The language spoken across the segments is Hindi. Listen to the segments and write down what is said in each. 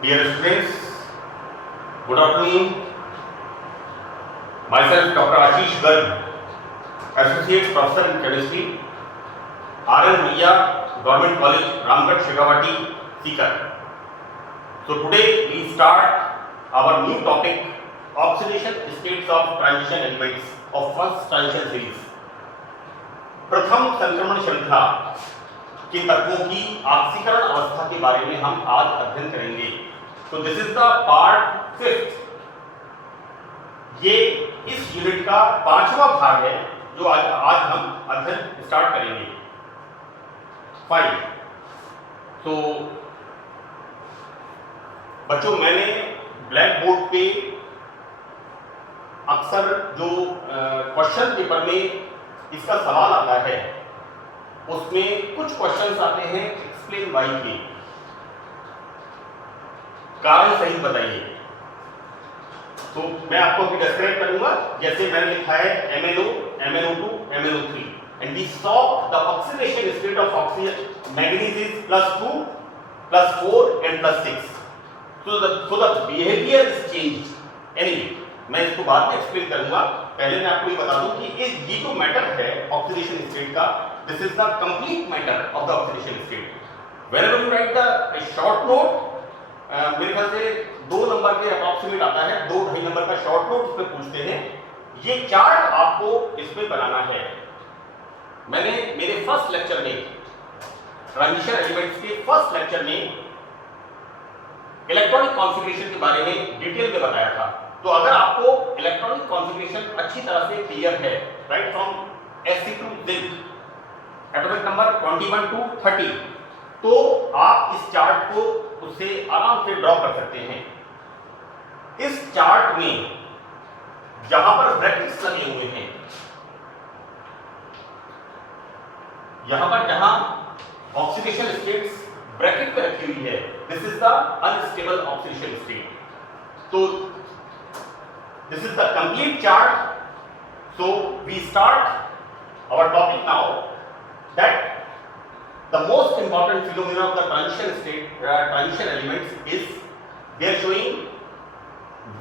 Dear students, good afternoon. Myself Dr. Ashish Garg, Associate Professor in Chemistry, R.N. Bhaiya, Government College, Ramgarh, Shekhawati, Sikar. So today we start our new topic, oxidation states of transition elements of first transition series. प्रथम संक्रमण श्रृंखला के तत्वों की ऑक्सीकरण अवस्था के बारे में हम आज अध्ययन करेंगे. तो this is the part 5th. ये इस यूनिट का 5वां भाग है जो आज हम अध्ययन स्टार्ट करेंगे. 5. तो बच्चों, मैंने ब्लैक बोर्ड पे अक्सर जो क्वेश्चन पेपर में इसका सवाल आता है उसमें कुछ क्वेश्चंस आते हैं एक्सप्लेन वाई के, कारण सही बताइए. तो मैं आपको अभी डिस्क्राइब करूंगा. जैसे मैंने लिखा है MnO, MnO2, MnO3 and we saw the oxidation state of oxygen manganese is +2, +4 and +6. so the behavior is changed. Anyway, मैं इसको बाद में एक्सप्लेन करूंगा. पहले मैं आपको ये बता दूं कि ये जो मैटर है ऑक्सीडेशन स्टेट का, this is the complete matter of the oxidation state. Whenever you right the short note, मेरे ख्याल से 2 नंबर के अप्रॉक्सीमेट आता है, 2-2.5 नंबर का शॉर्ट नोट इसमें पूछते हैं. ये चार्ट आपको इसमें बनाना है. मैंने मेरे फर्स्ट लेक्चर में, ट्रांजिशन एलिमेंट्स के फर्स्ट लेक्चर में इलेक्ट्रॉनिक कॉन्फ़िगरेशन के बारे में डिटेल में बताया था. तो अगर आपको इलेक्ट्रॉनिक कॉन्फ़िगरेशन अच्छी तरह से क्लियर है, right from Sc to zinc, atomic number 21 to 30, तो आप इस चार्ट को उससे आराम से ड्रॉ कर सकते हैं. इस चार्ट में जहां पर ब्रैकेट्स लगे हुए हैं, यहां पर जहां ऑक्सीडेशन स्टेट्स ब्रैकेट पे रखी हुई है, this is the unstable oxidation state. तो this is the complete chart. So we start our topic now, that the most important phenomena of the transition state, transition elements is they are showing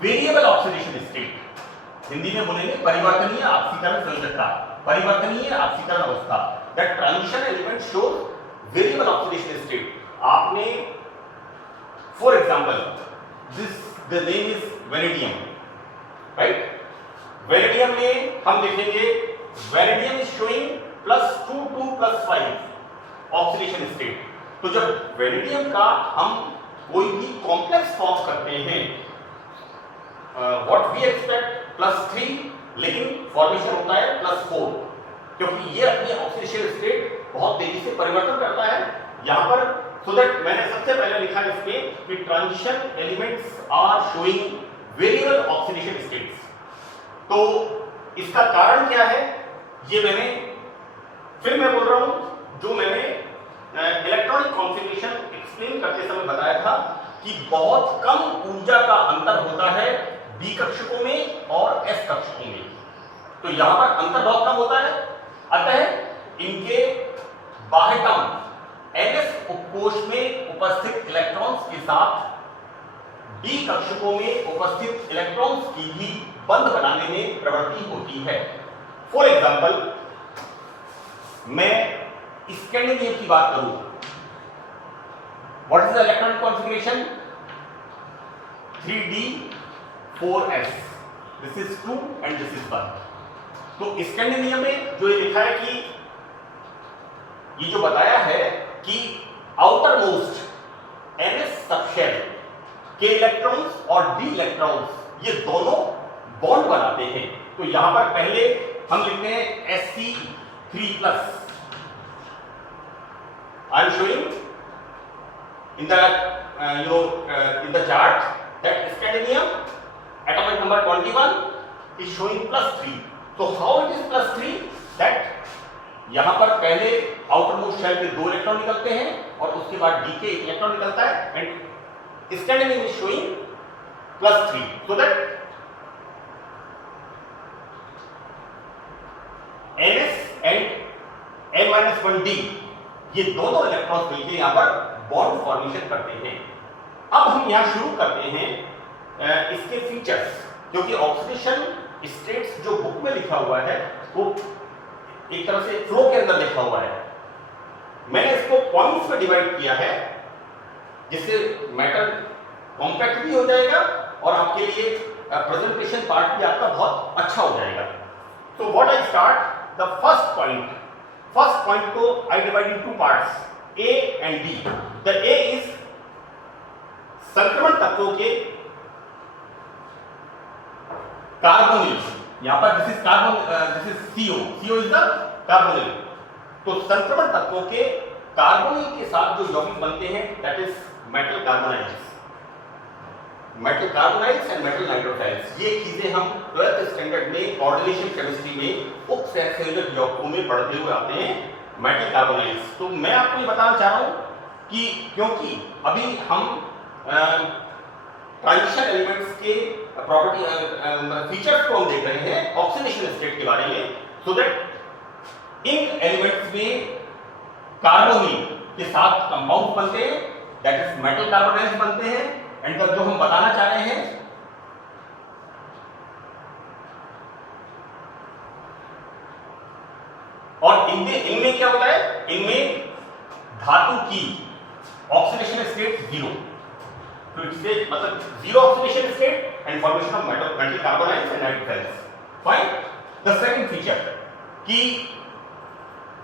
variable oxidation state. Hindi में बोलेंगे परिवर्तनीय ऑक्सीकरण संरचना, परिवर्तनीय ऑक्सीकरण अवस्था. That transition element shows variable oxidation state. आपने for example the name is vanadium, right. Vanadium में हम देखेंगे vanadium is showing +2 to +5 oxidation state. तो जब वेनेडियम का हम कोई भी कॉम्प्लेक्स फॉर्म करते हैं, व्हाट वी एक्सपेक्ट +3, लेकिन फॉर्मेशन होता है +4, क्योंकि ये अपनी ऑक्सीडेशन स्टेट बहुत तेजी से परिवर्तन करता है. यहां पर सो दैट मैंने सबसे पहले लिखा है इसमें कि transition elements are showing variable oxidation states. तो इसका कारण क्या है, ये मैंने फिर मैं बोल रहा हूं, जो मैंने इलेक्ट्रॉनिक कॉन्फ़िगरेशन एक्सप्लेन करते समय बताया था कि बहुत कम ऊर्जा का अंतर होता है B कक्षकों में और S कक्षकों में. तो यहां पर अंतर बहुत कम होता है, अतः इनके बाह्यतम NS उपकोष में उपस्थित इलेक्ट्रॉन्स के साथ D कक्षकों में उपस्थित इलेक्ट्रॉन्स की भी बंध बनाने में प्रवृत्ति होती है. फॉर एग्जाम्पल, मैं स्कैंडिनेवियम की बात करूं, what is the electronic configuration? 3d4s, this is 2 and this is 1. तो स्कैंडिनेवियम में जो ये लिखा है कि ये जो बताया है कि आउटर मोस्ट NS सबशेल के इलेक्ट्रॉन्स और D इलेक्ट्रॉन्स ये दोनों बॉन्ड बनाते हैं. तो यहां पर पहले हम लिखते हैं Sc3+. I am showing in the in the chart that scandium atomic number 21 is showing +3. so how it is +3? that यहां पर पहले आउटर मोस्ट शेल के 2 इलेक्ट्रॉन निकलते हैं और उसके बाद D के 1 इलेक्ट्रॉन निकलता है and scandium is showing +3, so that NS and N-1D ये दोनों इलेक्ट्रॉन्स मिलकर यहां पर बॉन्ड फॉर्मेशन करते हैं. अब हम यहाँ शुरू करते हैं इसके फीचर्स, क्योंकि ऑक्सीडेशन स्टेट्स जो बुक में लिखा हुआ है वो एक तरह से फ्लो के अंदर लिखा हुआ है। मैंने इसको पॉइंट्स में डिवाइड किया है जिससे मैटर कॉम्पैक्ट भी हो जाएगा और आपके लिए प्रेजेंटेशन पार्ट भी आपका बहुत अच्छा हो जाएगा। तो what I start the first point को I divide in two parts, A and B. The A is संक्रमण तत्वों के कार्बोनिल, यहां पर this is carbon, this is CO is the carbonyl. तो संक्रमण तत्वों के कार्बोनिल के साथ जो यौगिक बनते हैं that is metal carbonyls and metal nitrosyls. ये चीजें हम 12th स्टैंडर्ड में कोऑर्डिनेशन केमिस्ट्री में उप सेलुलर यौगिकों में पढ़ते हुए आते हैं, मेटल कार्बोनाइल्स। तो मैं आपको ये बताना चाह रहा हूं कि क्योंकि अभी हम ट्रांजिशन एलिमेंट्स के प्रॉपर्टी फीचर्स को हम देख रहे हैं ऑक्सीडेशन स्टेट के बारे में, सो दैट इन एलिमेंट्स में कार्बोनिल के साथ कंपाउंड बनते हैं दैट इज मेटल कार्बोनाइल्स बनते हैं। एंड जो हम बताना चाह रहे हैं और इनमें क्या होता है, इनमें धातु की ऑक्सीडेशन स्टेट 0, तो इससे मतलब 0 oxidation state and formation of metal carbonyls and nitrosyls. Fine. The second feature कि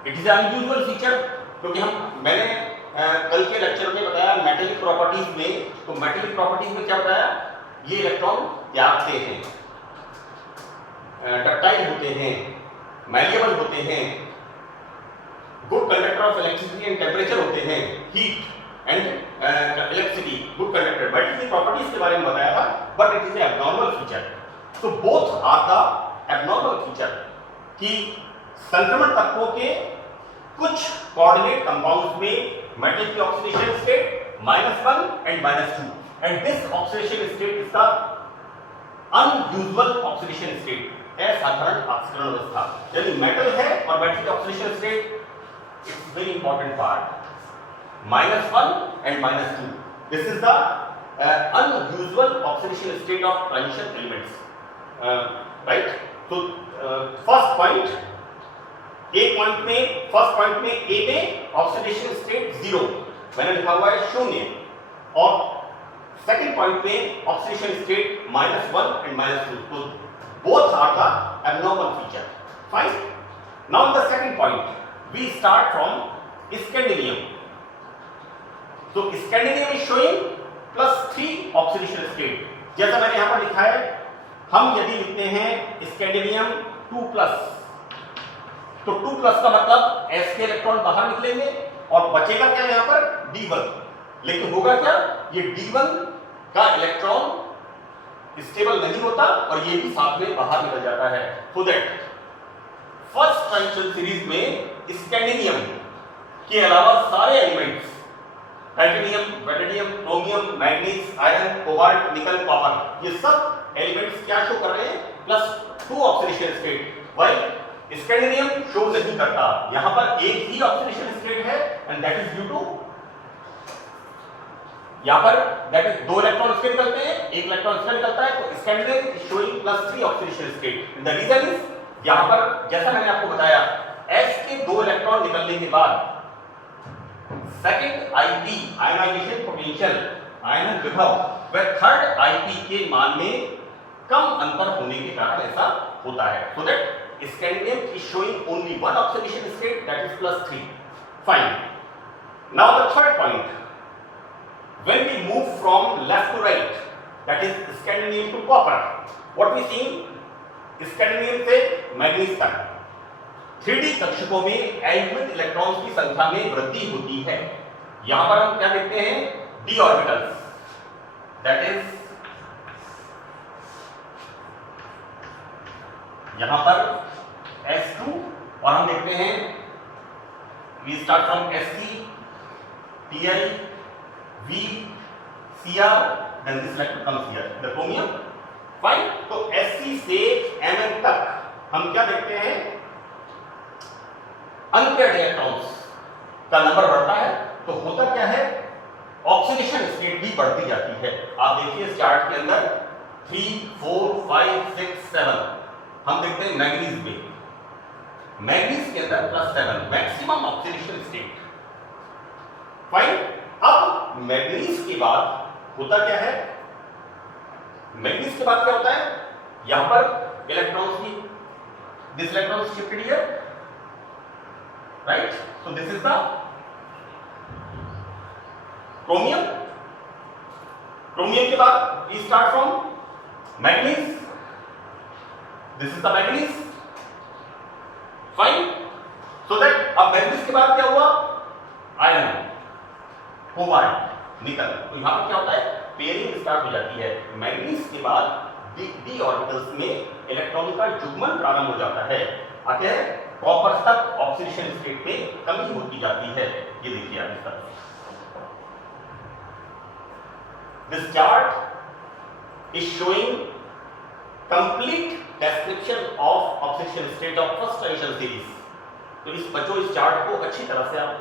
इट इज अनयूजुअल फीचर, क्योंकि मैंने कल के लेक्चर में बताया मेटेलिक प्रॉपर्टीज में, तो मेटेलिक प्रॉपर्टीज में क्या बताया, ये इलेक्ट्रॉन त्यागते हैं, डक्टाइल होते हैं, मैलिएबल होते हैं, good conductor of electricity and temperature होते हैं, heat and electricity good conductor. But इसकी प्रॉपर्टीज के बारे में बताया था, but it is a abnormal feature. तो both are the abnormal feature कि संक्रमण तत्वों के कुछ कोऑर्डिनेट कंपाउंड्स में मेटल की oxidation state -1 and -2, and this oxidation state is the unusual oxidation state, असाधारण ऑक्सीकरण अवस्था। यानी मेटल है और मेटल की oxidation state it's very important part, -1 and -2, this is the unusual oxidation state of transition elements, right? So first point, first point में ए में ऑक्सीडेशन स्टेट 0 मैंने लिखा हुआ है 0, और सेकंड पॉइंट में ऑक्सीडेशन स्टेट -1 and -2, तो both are the abnormal feature. Fine. Now the second point, we start from scandium. So scandium is showing +3 oxidation state. जैसा मैंने यहां पर लिखा है, हम यदि लिखते हैं स्कैंडियम 2+, तो 2+ का मतलब S के इलेक्ट्रॉन बाहर निकलेंगे और बचेगा क्या यहां पर D1, लेकिन होगा क्या, ये D1 का इलेक्ट्रॉन स्टेबल नहीं होता और ये भी साथ में बाहर निकल जाता है। So that first transition series में स्कैंडियम के अलावा सारे elements titanium, vanadium, chromium, manganese, iron, cobalt, nickel, copper, ये सब एलिमेंट्स क्या शो कर रहे हैं, +2 oxidation state, while scandium show नहीं करता। यहां पर एक ही ऑक्सीडेशन स्टेट है and that is due to, यहां पर दैट इज 2 इलेक्ट्रॉन इसके निकलते हैं, 1 इलेक्ट्रॉन इसका निकलता है, तो scandium is showing +3 oxidation state. The reason is, यहां पर जैसा मैंने आपको बताया, S के 2 इलेक्ट्रॉन निकलने के बाद सेकंड IP आयनाइजेशन पोटेंशियल, आयनन विभव, व थर्ड IP के मान में कम अंतर होने के कारण ऐसा होता है। So that scandium is showing only one oxidation state, that is +3. Fine. Now the third point, when we move from left to right, that is scandium to copper, what we see, scandium से मैग्नीज तक 3D कक्षकों में एलिमेंट इलेक्ट्रॉन्स की संख्या में वृद्धि होती है। यहां पर हम क्या देखते हैं, d ऑर्बिटल्स, that is यहां पर S2, और हम देखते हैं we start from Sc, Ti, V, Cr, then this electron comes here, the chromium. Fine. तो Sc से Mn तक हम क्या देखते हैं, अनपेयर्ड इलेक्ट्रॉन्स का नंबर बढ़ता है। तो होता क्या है, ऑक्सीडेशन स्टेट भी बढ़ती जाती है। आप देखिए इस चार्ट के अंदर 3, 4, 5, 6, 7 हम देखते हैं मैंगनीज में, मैंगनीज के अंदर +7 मैक्सिमम ऑक्सीडेशन स्टेट। फाइन, अब मैंगनीज के बाद होता क्या है, मैंगनीज के बाद क्या होता है, यहां पर इलेक्ट्रॉन्स की, this electron shifted here, right, so this is the chromium. Chromium के बाद we start from manganese, this is the manganese. Fine, so that अब मैंगनीज के बाद क्या हुआ, आयरन, कोबाल्ट, निकल। तो यहां पर क्या होता है, पेयरिंग स्टार्ट हो जाती है। मैंगनीज के बाद डी ऑर्बिटल्स में इलेक्ट्रॉन का युग्मन प्रारंभ हो जाता है, आखिर कॉपर तक ऑक्सीडेशन स्टेट में कमी होती जाती है। ये देखिए आप इस तरह, this chart is showing complete description of oxidation state of first transition series. तो इस बच्चों इस चार्ट को अच्छी तरह से आप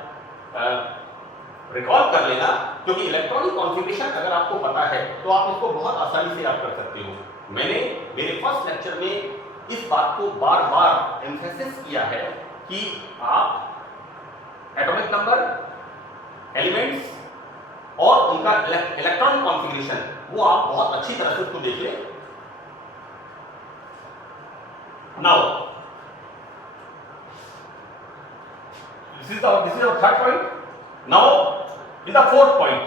रिकॉल कर लेना, क्योंकि इलेक्ट्रॉनिक कॉन्फ़िगरेशन अगर आपको पता है तो आप इसको बहुत आसानी से याद कर सकते हो। मैंने मेरे फर्स्ट लेक्चर में इस बात को बार बार एम्फेसिस किया है कि आप एटॉमिक नंबर, एलिमेंट्स और उनका इलेक्ट्रॉनिक कॉन्फ़िगरेशन वो आप बहुत अच्छी तरह से उसको देख लें। Now this is the third point. Now in the fourth point,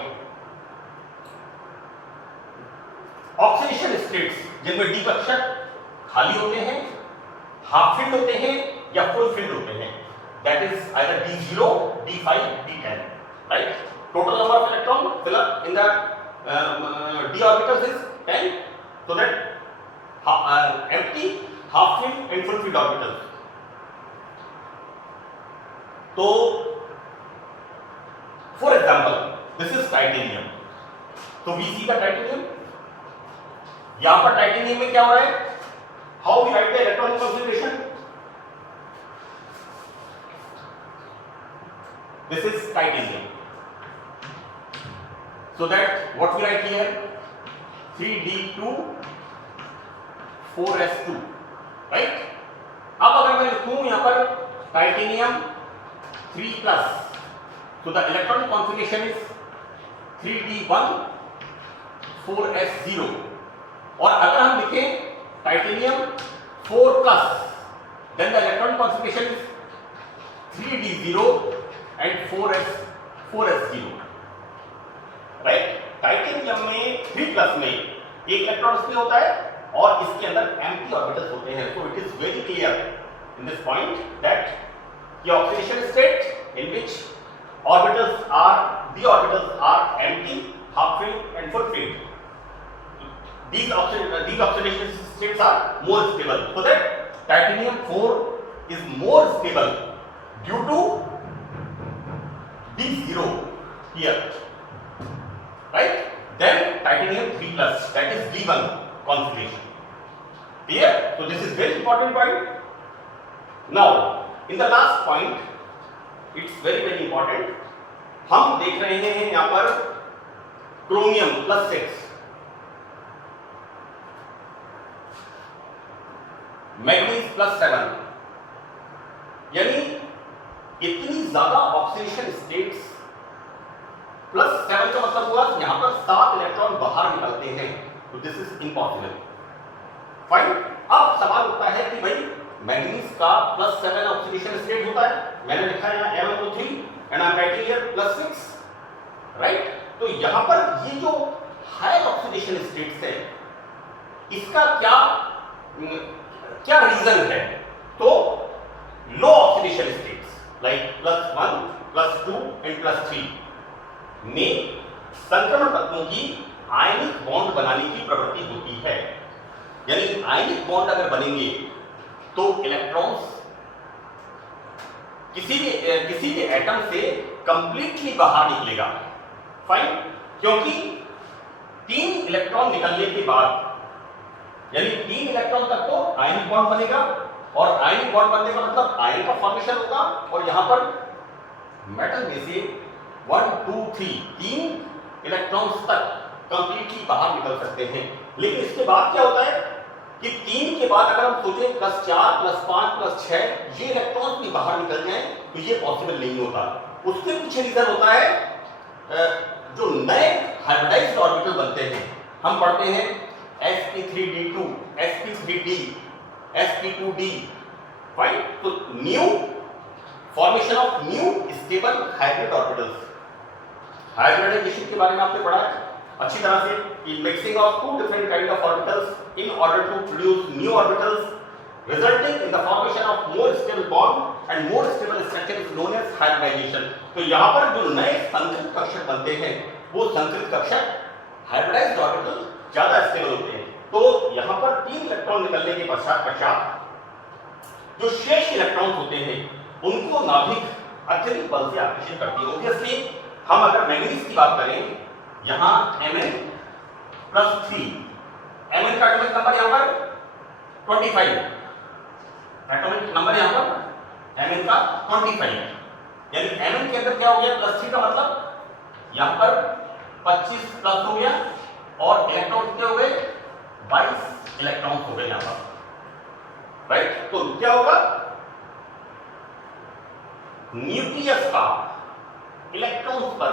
oxidation states जिनमें डी कक्षक खाली होते हैं, हाफ फील्ड होते हैं या फुल फील्ड होते हैं, that is either D0, D5, D10, right. Total number of electron fill up in the d orbitals is 10, so that empty, half filled and full filled orbitals. तो for example, this is titanium. तो we see the titanium. यहां पर टाइटेनियम में क्या हो रहा है, how we write the electronic configuration, this is titanium, so that what we write here, 3d2 4s2, right। अब अगर मैं लिखूं यहां पर titanium 3+, so the electronic configuration is 3d1 4s0, और अगर हम लिखें titanium 4+, then the electronic configuration is 3d0 and 4s0, right। Titanium में 3+ में एक इलेक्ट्रॉन इसमें होता है और इसके अंदर एम्प्टी ऑर्बिटल्स होते हैं। So it is very clear in this point that the oxidation state in which d orbitals are empty, half filled and full filled, these oxidation states are more stable, so that titanium 4 is more stable due to D0 here, right, then titanium 3+, that is D1 configuration. Clear? So this is very important point. Now in the last point, it's very important, हम देख रहे हैं यहां पर क्रोमियम +6, मैग्नीज +7, यानी इतनी ज्यादा ऑक्सीडेशन स्टेट्स, +7 का मतलब हुआ यहां पर 7 इलेक्ट्रॉन बाहर निकलते हैं, तो दिस इज इम्पॉसिबल। फाइन, अब सवाल उठता है कि भाई मैग्नीज का +7 ऑक्सीडेशन स्टेट होता है, मैंने लिखा है यहां M3 and I am writing here +6, right. तो यहां पर ये जो हाई ऑक्सीडेशन स्टेट्स है, इसका क्या रीजन है, तो लो ऑक्सीडेशन स्टेट्स लाइक +1, +2 एंड +3 में संक्रमण तत्वों की आयनिक बॉन्ड बनाने की प्रवृत्ति होती है, यानी आयनिक बॉन्ड अगर बनेंगे तो इलेक्ट्रॉन्स किसी भी एटम से कंप्लीटली बाहर निकलेगा। फाइन, क्योंकि 3 इलेक्ट्रॉन निकलने के बाद, यानी 3 इलेक्ट्रॉन तक तो आयनिक बॉन्ड बनेगा, और आयनिक बॉन्ड बनने का मतलब आयन का फॉर्मेशन होगा, और यहां पर मेटल में से 1 2 3 3 इलेक्ट्रॉन्स तक कंप्लीटली बाहर निकल सकते हैं। लेकिन इसके बाद क्या होता है कि 3 के बाद अगर हम सोचें +4 +5 +6 ये इलेक्ट्रॉन्स भी बाहर निकल जाएं तो ये पॉसिबल नहीं होता। उसके पीछे रीजन होता है जो नए हाइब्रिडाइज्ड ऑर्बिटल बनते हैं। हम पढ़ते हैं sp3d2 sp3d sp2d, राइट। तो new formation of new stable hybrid orbitals. Hybridization के बारे में आपने पढ़ा है अच्छी तरह से कि mixing of 2 different kind of orbitals in order to produce new orbitals resulting in the formation of more stable bond and more stable structure is known as hybridisation. तो यहाँ पर जो नए संकरित कक्षक बनते हैं वो संकरित कक्षक हाइब्रिडाइज्ड ऑर्बिटल ज्यादा स्टेबल होते हैं। तो यहाँ पर 3 इलेक्ट्रॉन निकलने के पश्चात जो शेष इलेक्ट्रॉन होते हैं उनको नाभिक अत्यधिक बल से आकर्षित करती है। ऑब्वियसली हम अगर मैग्नीज की बात करें यहां Mn+3, Mn का एटॉमिक नंबर यहां पर 25, एटॉमिक नंबर यहां पर Mn का 25, यानी Mn के अंदर क्या हो गया +3 का मतलब यहां पर 25 प्लस हो गया और इलेक्ट्रॉन कितने हो गए 22 इलेक्ट्रॉन हो गए यहां पर, राइट। तो क्या होगा न्यूक्लियस का इलेक्ट्रॉन्स पर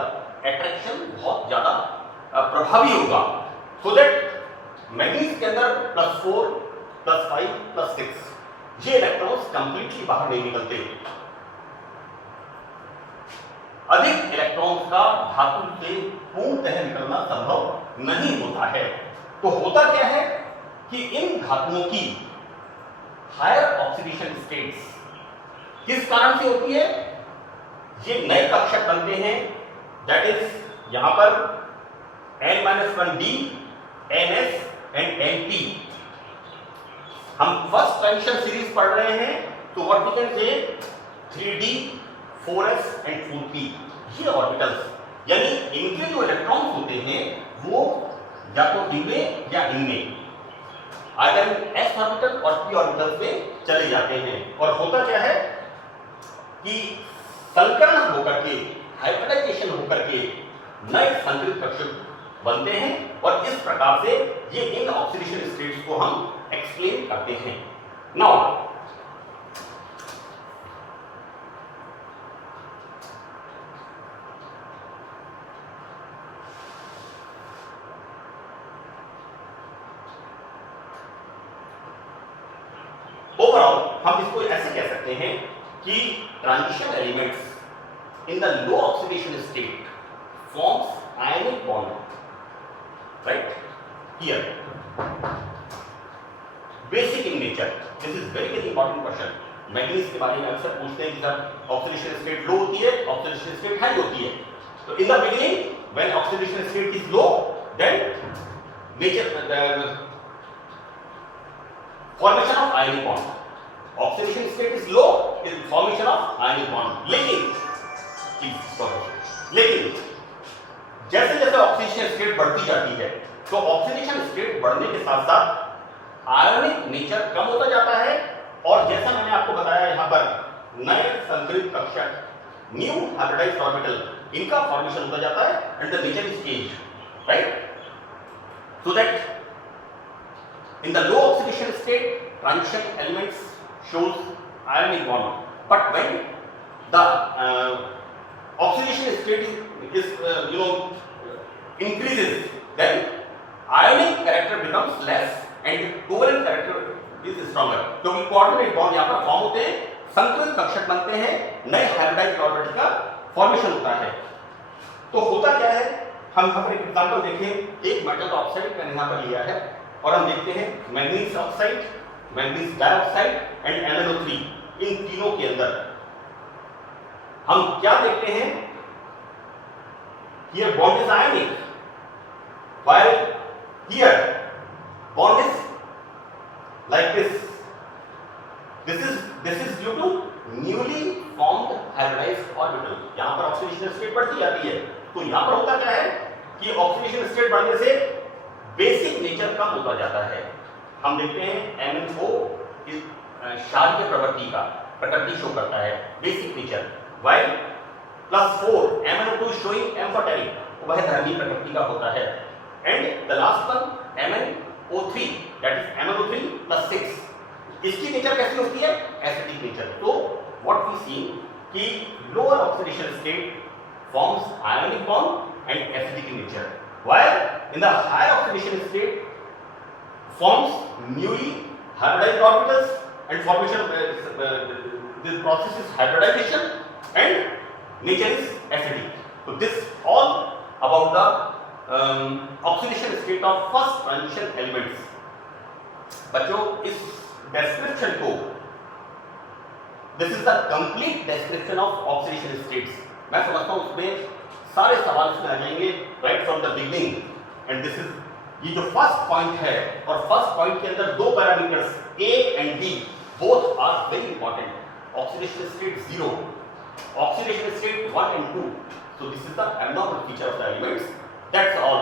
अट्रैक्शन बहुत ज्यादा प्रभावी होगा। सो दैट मैग्नीज के अंदर +4 +5 +6 ये इलेक्ट्रॉन्स कंप्लीटली बाहर नहीं निकलते। अधिक इलेक्ट्रॉन्स का धातु से पूर्णतः निकलना संभव नहीं होता है। तो होता क्या है कि इन धातुओं की हायर ऑक्सीडेशन स्टेट्स किस कारण से होती है? ये नए कक्षक बनते हैं, दैट इज यहां पर N-1d, Ns एंड Np। हम फर्स्ट ट्रांजिशन सीरीज पढ़ रहे हैं तो what we can say 3d 4s and 4p ये ऑर्बिटल्स यानी इनके जो इलेक्ट्रॉन्स होते हैं वो या तो इनमें या इनमें आइदर s ऑर्बिटल और p ऑर्बिटल्स में चले जाते हैं। और होता क्या है कि संकरण होकर के हाइब्रिडाइजेशन होकर के नए संकरित कक्षक बनते हैं और इस प्रकार से ये इन ऑक्सीडेशन स्टेट्स को हम एक्सप्लेन करते हैं। नाउ ओवरऑल हम इसको ऐसे कह सकते हैं कि transition elements in the low oxidation state forms ionic bond, right here, basic in nature. This is very important question. Manganese के बारे में अक्सर पूछते हैं कि जब ऑक्सीडेशन स्टेट लो होती है ऑक्सीडेशन स्टेट हाई होती है। तो in the beginning when oxidation state is low then nature formation of ionic bond, oxidation state is low is formation of ionic bond. लेकिन जैसे जैसे ऑक्सीडेशन स्टेट बढ़ती जाती है तो ऑक्सीडेशन स्टेट बढ़ने के साथ साथ आयनिक नेचर कम होता जाता है और जैसा मैंने आपको बताया यहां पर नए संकरित कक्षक न्यू हाइब्रिडाइज्ड ऑर्बिटल इनका फॉर्मेशन होता जाता है and the nature is change, right. So that in the low oxidation state transition elements shows ionic bond, but when the oxidation state is increases, then ionic character becomes less and covalent character is stronger। क्योंकि कोऑर्डिनेट बॉन्ड यहाँ पर फॉर्म होते हैं, संकरित कक्षक बनते हैं, नए हाइब्रिडाइज्ड ऑर्बिटल का फॉर्मेशन होता है। तो होता क्या है, हम यहाँ पर एक एग्जांपल देखें, एक मेटल ऑक्साइड मैंने यहाँ पर लिया है और हम देखते हैं manganese oxide, manganese dioxide and MnO3, इन तीनों के अंदर हम क्या देखते हैं, here bond is ionic while here bond is like this is due to newly formed hybridized orbital। यहां पर ऑक्सीडेशन स्टेट बढ़ती जाती है तो यहां पर होता क्या है कि ऑक्सीडेशन स्टेट बढ़ने से बेसिक नेचर कम होता जाता है। हम देखते हैं MnO इस क्षारीय प्रवृत्ति का प्रकृति शो करता है basic nature, while +4 MnO2 is showing amphoteric वह धर्मी प्रकृति का होता है। And the last one MnO3 that is MnO3 + 6, इसकी नेचर कैसी होती है? Acidic nature. तो व्हाट वी सी कि lower oxidation state forms ionic bond and acidic in nature, while in the higher oxidation state forms newly hybridized orbitals and formation this process is hybridization and nature is acidic. So this all about the oxidation state of first transition elements. बच्चों इस description को, this is the complete description of oxidation states. मैं समझता हूँ उसमें सारे सवाल इसमें आ जाएंगे right from the beginning. And this is ये जो फर्स्ट पॉइंट है, और फर्स्ट पॉइंट के अंदर दो parameters A and B both are very important. Oxidation state 0, oxidation state 1 and 2. So this is the abnormal feature of the elements. That's all.